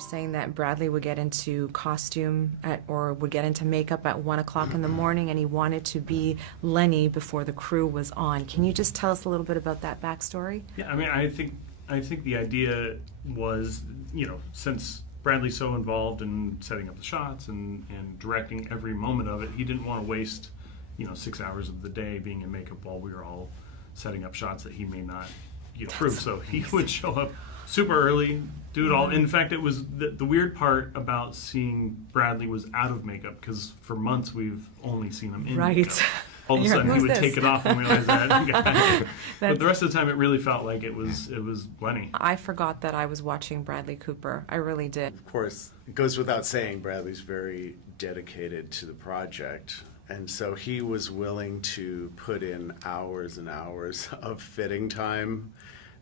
saying that Bradley would get into costume or would get into makeup at 1 o'clock in the morning, and he wanted to be Lenny before the crew was on. Can you just tell us a little bit about that backstory? Yeah, I mean, I think the idea was, since Bradley's so involved in setting up the shots and directing every moment of it, he didn't want to waste, 6 hours of the day being in makeup while we were all setting up shots that he may not approve. So he would show up super early, do it all. In fact, it was the weird part about seeing Bradley was out of makeup, because for months we've only seen him in makeup. All of a sudden he would take it off and realize that. But the rest of the time it really felt like it was Lenny. I forgot that I was watching Bradley Cooper. I really did. Of course, it goes without saying, Bradley's very dedicated to the project. And so he was willing to put in hours and hours of fitting time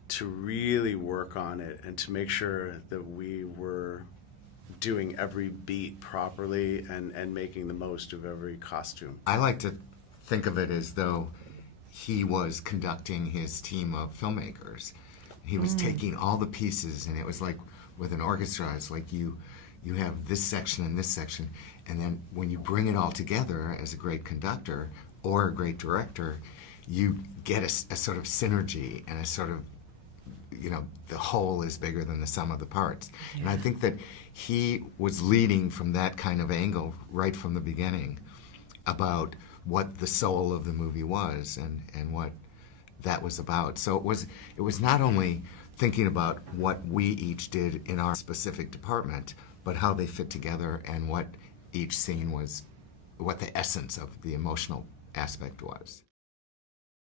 to really work on it and to make sure that we were doing every beat properly and making the most of every costume. I like to think of it as though he was conducting his team of filmmakers. He was taking all the pieces, and it was like with an orchestra, it's like you have this section and this section, and then when you bring it all together as a great conductor or a great director, you get a sort of synergy and a sort of, the whole is bigger than the sum of the parts. Yeah. And I think that he was leading from that kind of angle right from the beginning about what the soul of the movie was and what that was about. So it was not only thinking about what we each did in our specific department, but how they fit together and what each scene was, what the essence of the emotional aspect was.